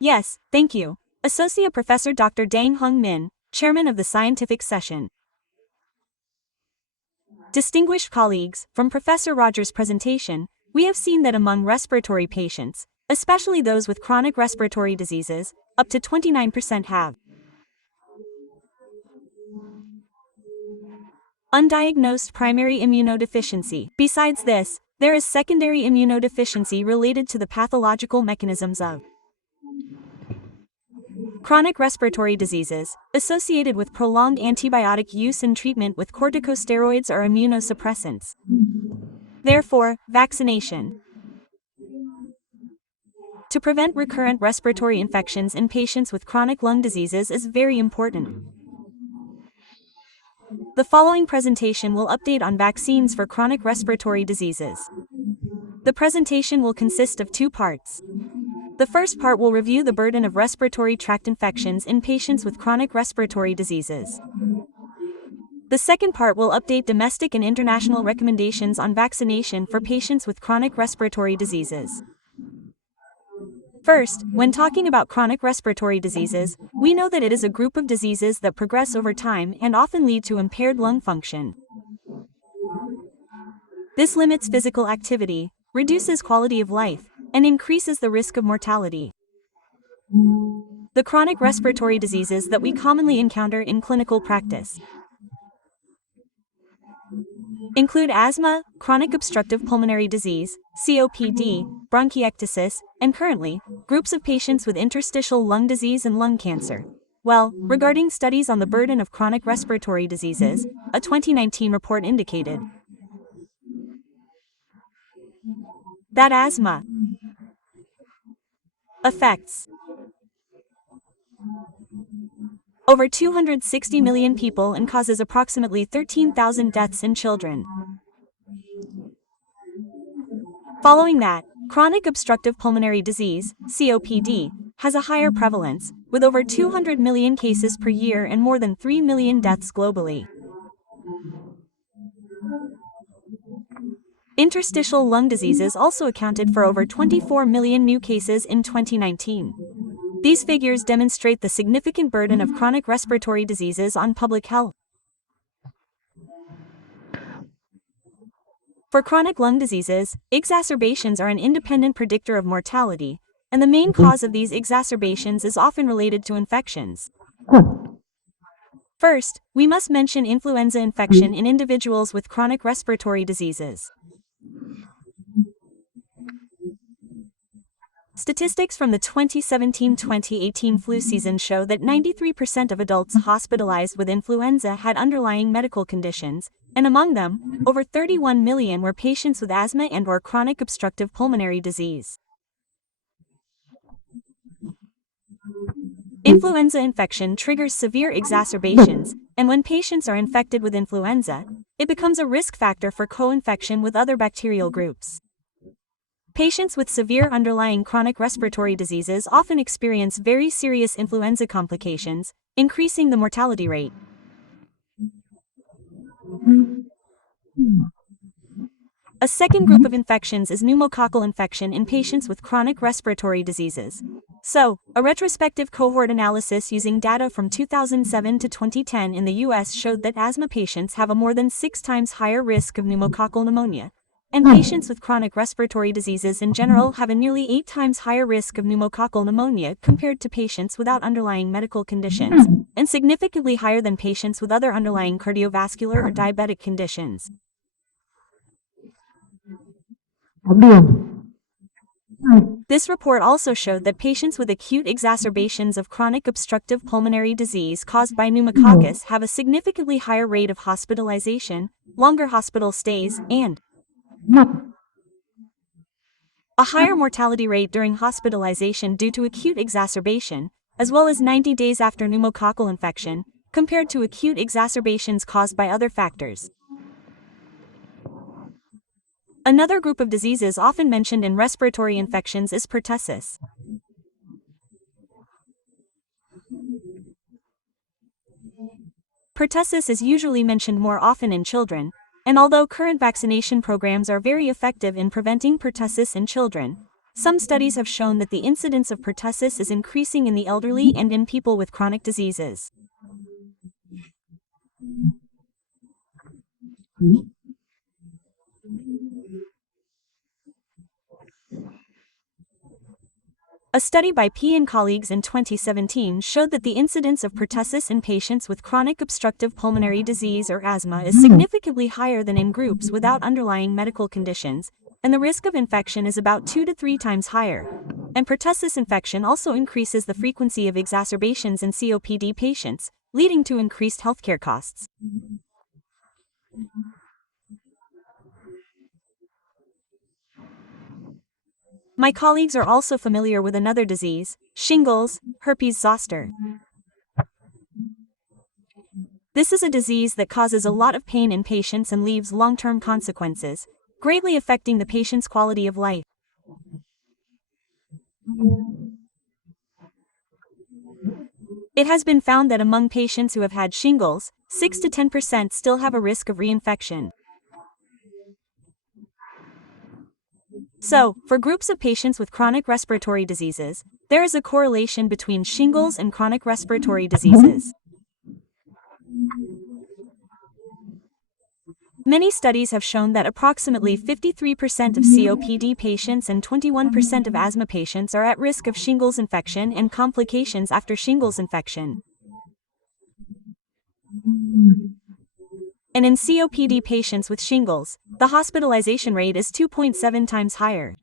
Yes, thank you. Associate Professor Dr. Dang Hung Min, Chairman of the Scientific Session. Distinguished colleagues, from Professor Rogers' presentation, we have seen that among respiratory patients, especially those with chronic respiratory diseases, up to 29% have undiagnosed primary immunodeficiency. Besides this, there is secondary immunodeficiency related to the pathological mechanisms of chronic respiratory diseases, associated with prolonged antibiotic use and treatment with corticosteroids or immunosuppressants. Therefore, vaccination to prevent recurrent respiratory infections in patients with chronic lung diseases is very important. The following presentation will update on vaccines for chronic respiratory diseases. The presentation will consist of two parts. The first part will review the burden of respiratory tract infections in patients with chronic respiratory diseases. The second part will update domestic and international recommendations on vaccination for patients with chronic respiratory diseases. First, when talking about chronic respiratory diseases, we know that it is a group of diseases that progress over time and often lead to impaired lung function. This limits physical activity, reduces quality of life, and increases the risk of mortality. The chronic respiratory diseases that we commonly encounter in clinical practice include asthma, chronic obstructive pulmonary disease, COPD, bronchiectasis, and currently, groups of patients with interstitial lung disease and lung cancer. Well, regarding studies on the burden of chronic respiratory diseases, a 2019 report indicated that asthma affects over 260 million people and causes approximately 13,000 deaths in children. Following that, chronic obstructive pulmonary disease, COPD, has a higher prevalence, with over 200 million cases per year and more than 3 million deaths globally. Interstitial lung diseases also accounted for over 24 million new cases in 2019. These figures demonstrate the significant burden of chronic respiratory diseases on public health. For chronic lung diseases, exacerbations are an independent predictor of mortality, and the main cause of these exacerbations is often related to infections. First, we must mention influenza infection in individuals with chronic respiratory diseases. Statistics from the 2017-2018 flu season show that 93% of adults hospitalized with influenza had underlying medical conditions, and among them, over 31 million were patients with asthma and/or chronic obstructive pulmonary disease. Influenza infection triggers severe exacerbations, and when patients are infected with influenza, it becomes a risk factor for co-infection with other bacterial groups. Patients with severe underlying chronic respiratory diseases often experience very serious influenza complications, increasing the mortality rate. A second group of infections is pneumococcal infection in patients with chronic respiratory diseases. So, a retrospective cohort analysis using data from 2007 to 2010 in the US showed that asthma patients have a more than 6 times higher risk of pneumococcal pneumonia, and patients with chronic respiratory diseases in general have a nearly 8 times higher risk of pneumococcal pneumonia compared to patients without underlying medical conditions, and significantly higher than patients with other underlying cardiovascular or diabetic conditions. This report also showed that patients with acute exacerbations of chronic obstructive pulmonary disease caused by pneumococcus have a significantly higher rate of hospitalization, longer hospital stays, and a higher mortality rate during hospitalization due to acute exacerbation, as well as 90 days after pneumococcal infection, compared to acute exacerbations caused by other factors. Another group of diseases often mentioned in respiratory infections is pertussis. Pertussis is usually mentioned more often in children, and although current vaccination programs are very effective in preventing pertussis in children, some studies have shown that the incidence of pertussis is increasing in the elderly and in people with chronic diseases. A study by P and colleagues in 2017 showed that the incidence of pertussis in patients with chronic obstructive pulmonary disease or asthma is significantly higher than in groups without underlying medical conditions, and the risk of infection is about 2 to 3 times higher. And pertussis infection also increases the frequency of exacerbations in COPD patients, leading to increased healthcare costs. My colleagues are also familiar with another disease, shingles, herpes zoster. This is a disease that causes a lot of pain in patients and leaves long-term consequences, greatly affecting the patient's quality of life. It has been found that among patients who have had shingles, 6 to 10% still have a risk of reinfection. So, for groups of patients with chronic respiratory diseases, there is a correlation between shingles and chronic respiratory diseases. Many studies have shown that approximately 53% of COPD patients and 21% of asthma patients are at risk of shingles infection and complications after shingles infection. And in COPD patients with shingles, the hospitalization rate is 2.7 times higher.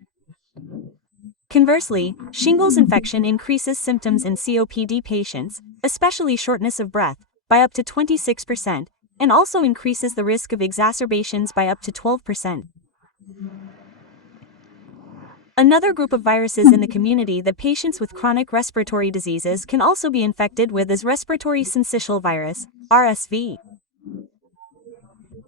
Conversely, shingles infection increases symptoms in COPD patients, especially shortness of breath, by up to 26%, and also increases the risk of exacerbations by up to 12%. Another group of viruses in the community that patients with chronic respiratory diseases can also be infected with is respiratory syncytial virus, RSV.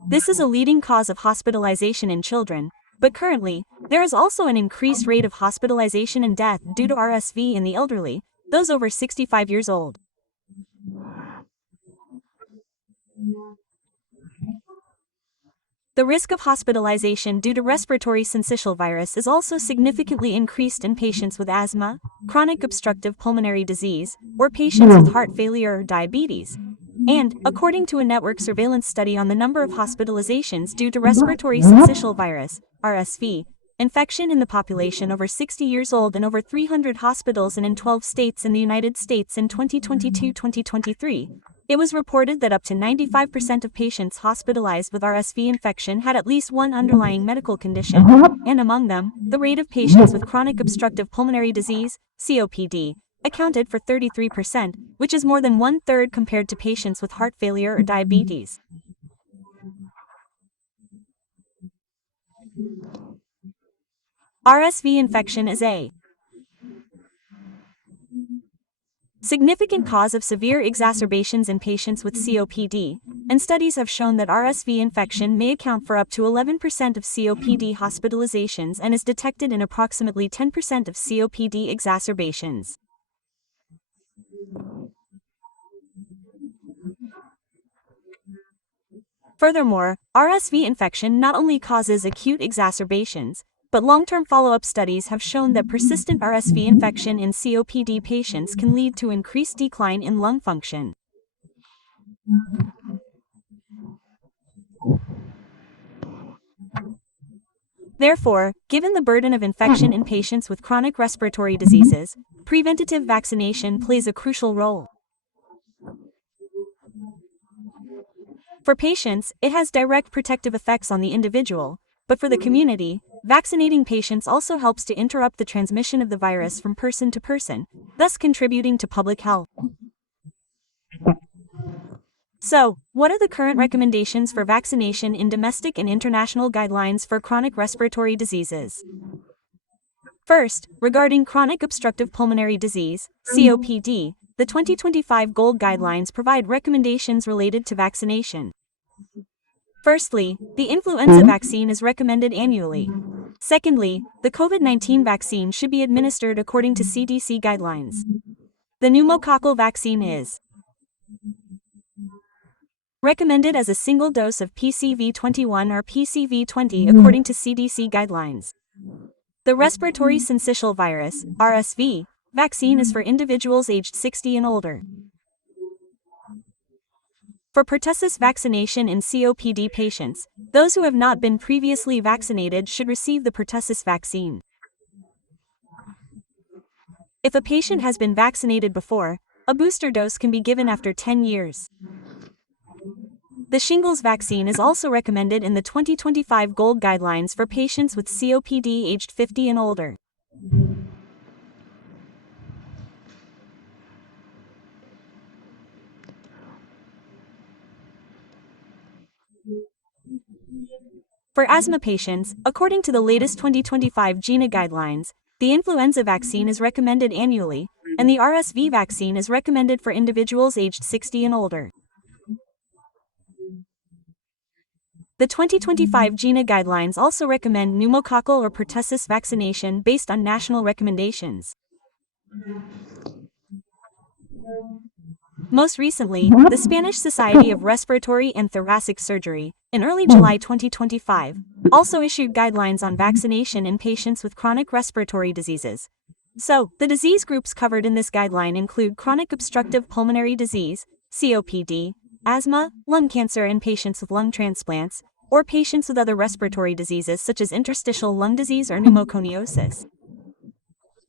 This is a leading cause of hospitalization in children, but currently, there is also an increased rate of hospitalization and death due to RSV in the elderly, those over 65 years old. The risk of hospitalization due to respiratory syncytial virus is also significantly increased in patients with asthma, chronic obstructive pulmonary disease, or patients with heart failure or diabetes. And, according to a network surveillance study on the number of hospitalizations due to respiratory syncytial virus, RSV, infection in the population over 60 years old in over 300 hospitals and in 12 states in the United States in 2022-2023, it was reported that up to 95% of patients hospitalized with RSV infection had at least one underlying medical condition, and among them, the rate of patients with chronic obstructive pulmonary disease, COPD, accounted for 33%, which is more than one-third compared to patients with heart failure or diabetes. RSV infection is a significant cause of severe exacerbations in patients with COPD, and studies have shown that RSV infection may account for up to 11% of COPD hospitalizations and is detected in approximately 10% of COPD exacerbations. Furthermore, RSV infection not only causes acute exacerbations, but long-term follow-up studies have shown that persistent RSV infection in COPD patients can lead to increased decline in lung function. Therefore, given the burden of infection in patients with chronic respiratory diseases, preventative vaccination plays a crucial role. For patients, it has direct protective effects on the individual, but for the community, vaccinating patients also helps to interrupt the transmission of the virus from person to person, thus contributing to public health. So, what are the current recommendations for vaccination in domestic and international guidelines for chronic respiratory diseases? First, regarding chronic obstructive pulmonary disease, COPD, the 2025 GOLD guidelines provide recommendations related to vaccination. Firstly, the influenza vaccine is recommended annually. Secondly, the COVID-19 vaccine should be administered according to CDC guidelines. The pneumococcal vaccine is recommended as a single dose of PCV21 or PCV20 according to CDC guidelines. The respiratory syncytial virus, RSV, vaccine is for individuals aged 60 and older. For pertussis vaccination in COPD patients, those who have not been previously vaccinated should receive the pertussis vaccine. If a patient has been vaccinated before, a booster dose can be given after 10 years. The shingles vaccine is also recommended in the 2025 GOLD guidelines for patients with COPD aged 50 and older. For asthma patients, according to the latest 2025 GINA guidelines, the influenza vaccine is recommended annually, and the RSV vaccine is recommended for individuals aged 60 and older. The 2025 GINA guidelines also recommend pneumococcal or pertussis vaccination based on national recommendations. Most recently, the Spanish Society of Respiratory and Thoracic Surgery, in early July 2025, also issued guidelines on vaccination in patients with chronic respiratory diseases. So, the disease groups covered in this guideline include chronic obstructive pulmonary disease, COPD, asthma, lung cancer in patients with lung transplants, or patients with other respiratory diseases such as interstitial lung disease or pneumoconiosis.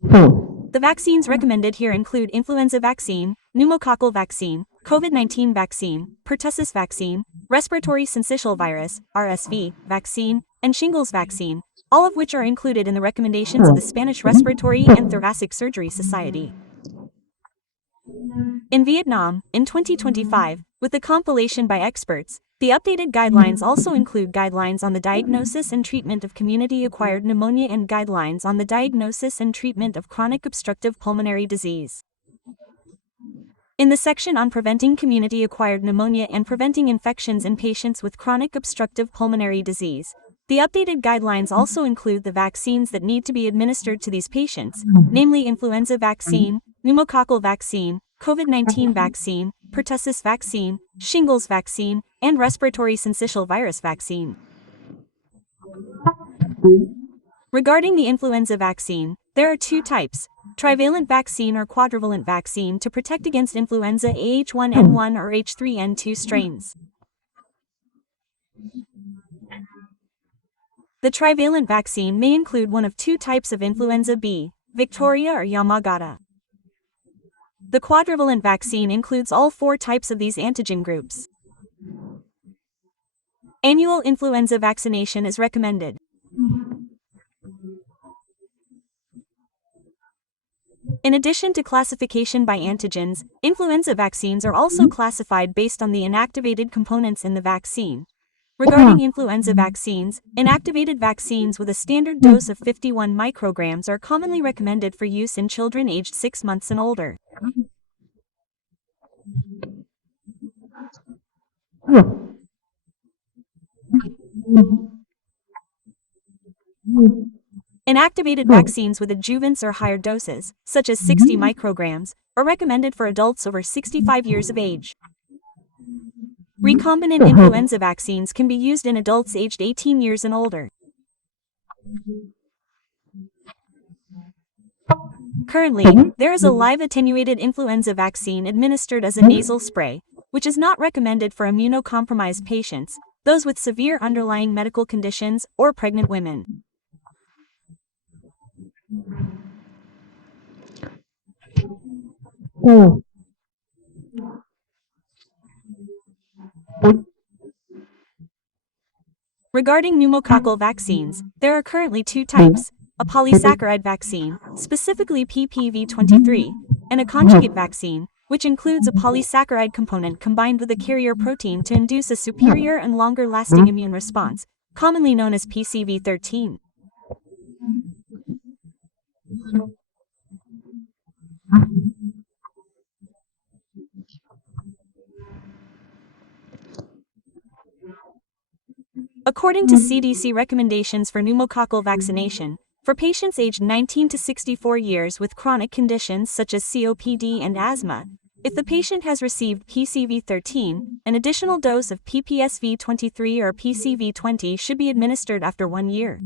The vaccines recommended here include influenza vaccine, pneumococcal vaccine, COVID-19 vaccine, pertussis vaccine, respiratory syncytial virus, RSV, vaccine, and shingles vaccine, all of which are included in the recommendations of the Spanish Respiratory and Thoracic Surgery Society. In Vietnam, in 2025, with the compilation by experts, the updated guidelines also include guidelines on the diagnosis and treatment of community-acquired pneumonia and guidelines on the diagnosis and treatment of chronic obstructive pulmonary disease. In the section on preventing community-acquired pneumonia and preventing infections in patients with chronic obstructive pulmonary disease, the updated guidelines also include the vaccines that need to be administered to these patients, namely influenza vaccine, pneumococcal vaccine, COVID-19 vaccine, pertussis vaccine, shingles vaccine, and respiratory syncytial virus vaccine. Regarding the influenza vaccine, there are two types: trivalent vaccine or quadrivalent vaccine to protect against influenza AH1N1 or H3N2 strains. The trivalent vaccine may include one of two types of influenza B, Victoria or Yamagata. The quadrivalent vaccine includes all four types of these antigen groups. Annual influenza vaccination is recommended. In addition to classification by antigens, influenza vaccines are also classified based on the inactivated components in the vaccine. Regarding influenza vaccines, inactivated vaccines with a standard dose of 51 micrograms are commonly recommended for use in children aged 6 months and older. Inactivated vaccines with adjuvants or higher doses, such as 60 micrograms, are recommended for adults over 65 years of age. Recombinant influenza vaccines can be used in adults aged 18 years and older. Currently, there is a live attenuated influenza vaccine administered as a nasal spray, which is not recommended for immunocompromised patients, those with severe underlying medical conditions, or pregnant women. Regarding pneumococcal vaccines, there are currently two types: a polysaccharide vaccine, specifically PPV23, and a conjugate vaccine, which includes a polysaccharide component combined with a carrier protein to induce a superior and longer-lasting immune response, commonly known as PCV13. According to CDC recommendations for pneumococcal vaccination, for patients aged 19 to 64 years with chronic conditions such as COPD and asthma, if the patient has received PCV13, an additional dose of PPSV23 or PCV20 should be administered after 1 year.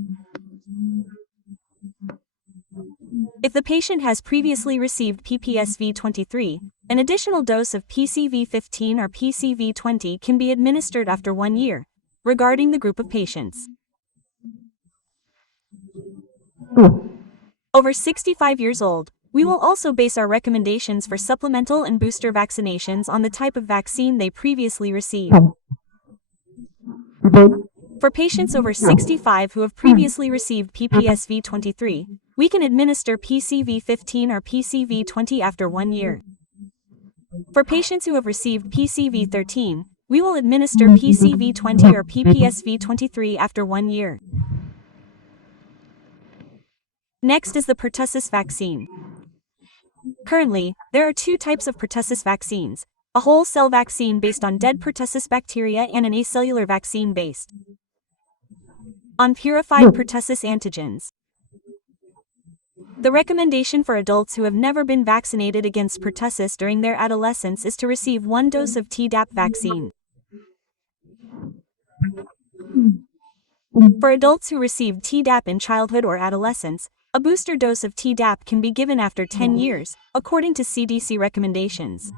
If the patient has previously received PPSV23, an additional dose of PCV15 or PCV20 can be administered after 1 year. Regarding the group of patients over 65 years old, we will also base our recommendations for supplemental and booster vaccinations on the type of vaccine they previously received. For patients over 65 who have previously received PPSV23, we can administer PCV15 or PCV20 after 1 year. For patients who have received PCV13, we will administer PCV20 or PPSV23 after 1 year. Next is the pertussis vaccine. Currently, there are 2 types of pertussis vaccines, a whole cell vaccine based on dead pertussis bacteria and an acellular vaccine based on purified pertussis antigens. The recommendation for adults who have never been vaccinated against pertussis during their adolescence is to receive 1 dose of Tdap vaccine. For adults who received Tdap in childhood or adolescence, a booster dose of Tdap can be given after 10 years, according to CDC recommendations.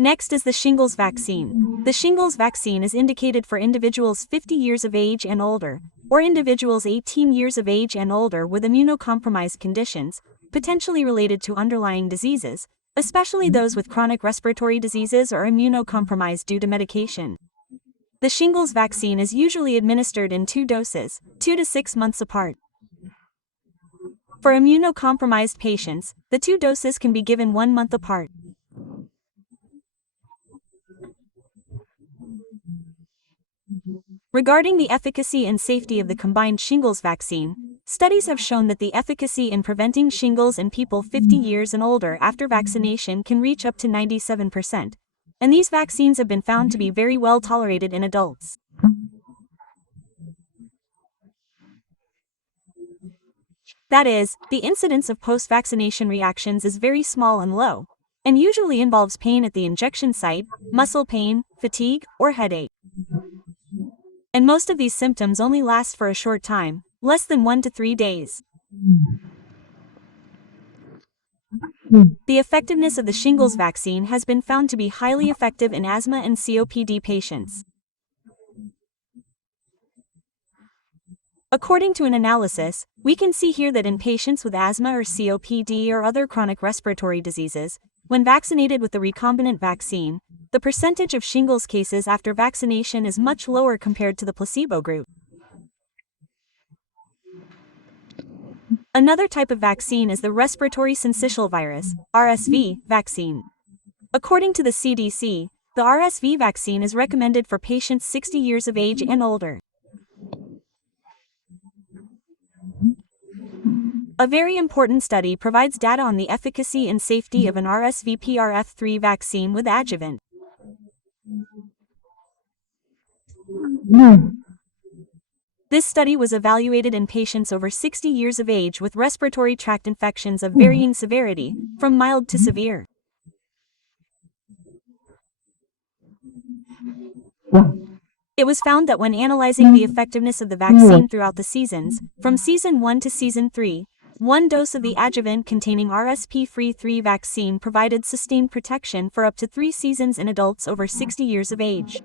Next is the shingles vaccine. The shingles vaccine is indicated for individuals 50 years of age and older, or individuals 18 years of age and older with immunocompromised conditions, potentially related to underlying diseases, especially those with chronic respiratory diseases or immunocompromised due to medication. The shingles vaccine is usually administered in 2 doses, 2 to 6 months apart. For immunocompromised patients, the 2 doses can be given 1 month apart. Regarding the efficacy and safety of the combined shingles vaccine, studies have shown that the efficacy in preventing shingles in people 50 years and older after vaccination can reach up to 97%, and these vaccines have been found to be very well tolerated in adults. That is, the incidence of post-vaccination reactions is very small and low, and usually involves pain at the injection site, muscle pain, fatigue, or headache. And most of these symptoms only last for a short time, less than 1 to 3 days. The effectiveness of the shingles vaccine has been found to be highly effective in asthma and COPD patients. According to an analysis, we can see here that in patients with asthma or COPD or other chronic respiratory diseases, when vaccinated with the recombinant vaccine, the percentage of shingles cases after vaccination is much lower compared to the placebo group. Another type of vaccine is the respiratory syncytial virus, RSV, vaccine. According to the CDC, the RSV vaccine is recommended for patients 60 years of age and older. A very important study provides data on the efficacy and safety of an RSV-PRF3 vaccine with adjuvant. This study was evaluated in patients over 60 years of age with respiratory tract infections of varying severity, from mild to severe. It was found that when analyzing the effectiveness of the vaccine throughout the seasons, from season 1 to season 3, 1 dose of the adjuvant containing RSV-3 vaccine provided sustained protection for up to 3 seasons in adults over 60 years of age.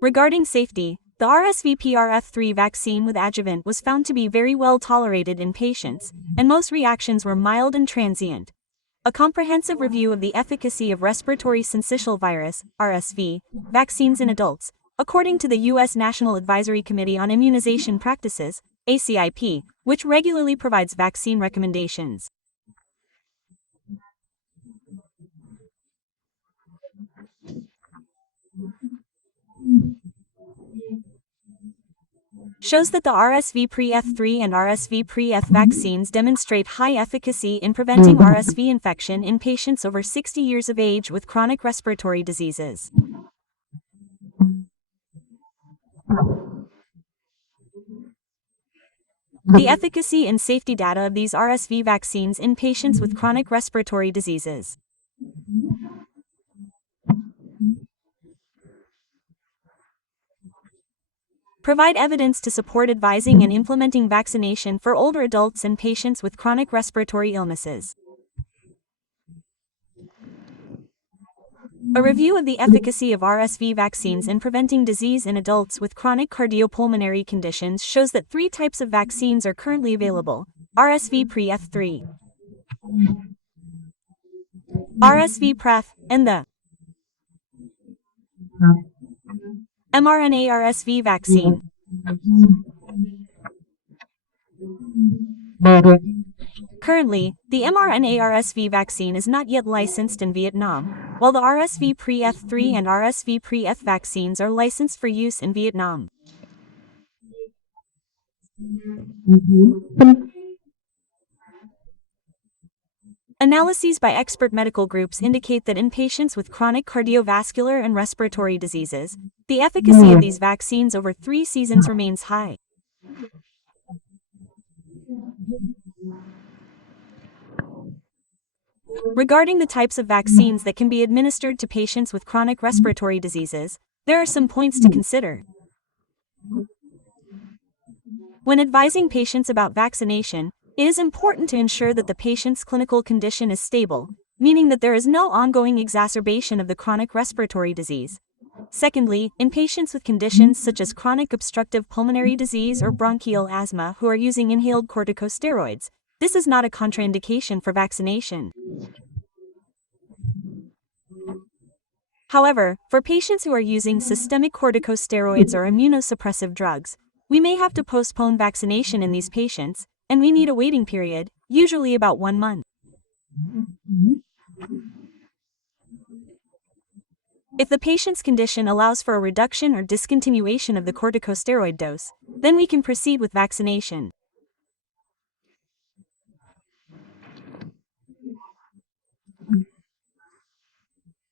Regarding safety, the RSV-PRF3 vaccine with adjuvant was found to be very well tolerated in patients, and most reactions were mild and transient. A comprehensive review of the efficacy of respiratory syncytial virus, RSV, vaccines in adults, according to the U.S. National Advisory Committee on Immunization Practices, ACIP, which regularly provides vaccine recommendations, shows that the RSV-PRF3 and RSV-PRF vaccines demonstrate high efficacy in preventing RSV infection in patients over 60 years of age with chronic respiratory diseases. The efficacy and safety data of these RSV vaccines in patients with chronic respiratory diseases. Provide evidence to support advising and implementing vaccination for older adults and patients with chronic respiratory illnesses. A review of the efficacy of RSV vaccines in preventing disease in adults with chronic cardiopulmonary conditions shows that 3 types of vaccines are currently available: RSV pre-F3, RSV pref, and the mRNA RSV vaccine. Currently, the mRNA RSV vaccine is not yet licensed in Vietnam, while the RSV pre-F3 and RSV pre-F vaccines are licensed for use in Vietnam. Analyses by expert medical groups indicate that in patients with chronic cardiovascular and respiratory diseases, the efficacy of these vaccines over 3 seasons remains high. Regarding the types of vaccines that can be administered to patients with chronic respiratory diseases, there are some points to consider. When advising patients about vaccination, it is important to ensure that the patient's clinical condition is stable, meaning that there is no ongoing exacerbation of the chronic respiratory disease. Secondly, in patients with conditions such as chronic obstructive pulmonary disease or bronchial asthma who are using inhaled corticosteroids, this is not a contraindication for vaccination. However, for patients who are using systemic corticosteroids or immunosuppressive drugs, we may have to postpone vaccination in these patients, and we need a waiting period, usually about 1 month. If the patient's condition allows for a reduction or discontinuation of the corticosteroid dose, then we can proceed with vaccination.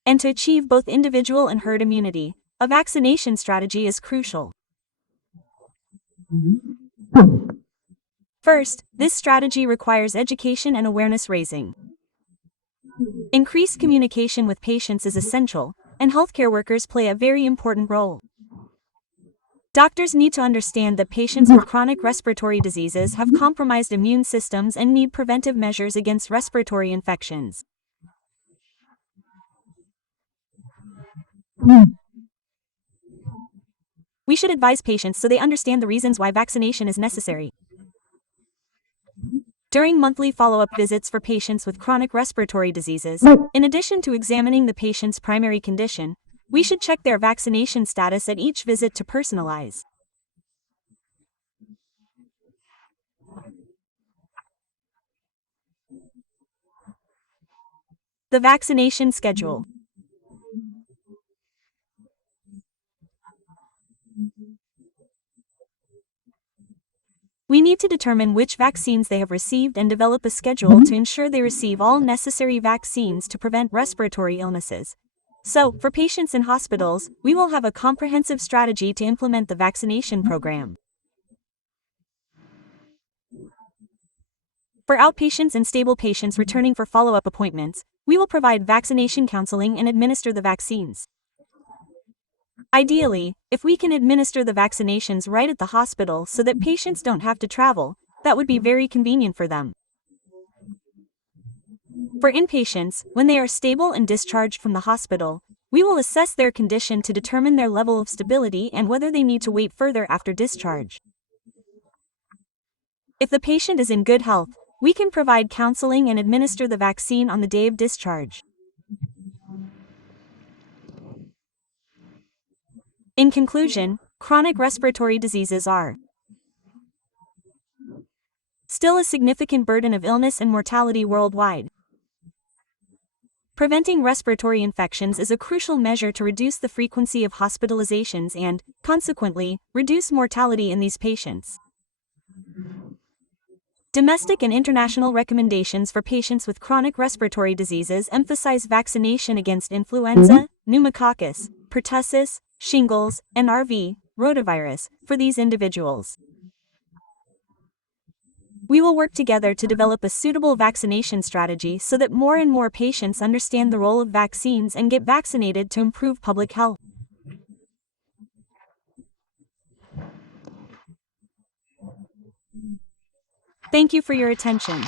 And to achieve both individual and herd immunity, a vaccination strategy is crucial. First, this strategy requires education and awareness raising. Increased communication with patients is essential, and healthcare workers play a very important role. Doctors need to understand that patients with chronic respiratory diseases have compromised immune systems and need preventive measures against respiratory infections. We should advise patients so they understand the reasons why vaccination is necessary. During monthly follow-up visits for patients with chronic respiratory diseases, in addition to examining the patient's primary condition, we should check their vaccination status at each visit to personalize. The vaccination schedule. We need to determine which vaccines they have received and develop a schedule to ensure they receive all necessary vaccines to prevent respiratory illnesses. So, for patients in hospitals, we will have a comprehensive strategy to implement the vaccination program. For outpatients and stable patients returning for follow-up appointments, we will provide vaccination counseling and administer the vaccines. Ideally, if we can administer the vaccinations right at the hospital so that patients don't have to travel, that would be very convenient for them. For inpatients, when they are stable and discharged from the hospital, we will assess their condition to determine their level of stability and whether they need to wait further after discharge. If the patient is in good health, we can provide counseling and administer the vaccine on the day of discharge. In conclusion, chronic respiratory diseases are still a significant burden of illness and mortality worldwide. Preventing respiratory infections is a crucial measure to reduce the frequency of hospitalizations and, consequently, reduce mortality in these patients. Domestic and international recommendations for patients with chronic respiratory diseases emphasize vaccination against influenza, pneumococcus, pertussis, shingles, and rotavirus for these individuals. We will work together to develop a suitable vaccination strategy so that more and more patients understand the role of vaccines and get vaccinated to improve public health. Thank you for your attention.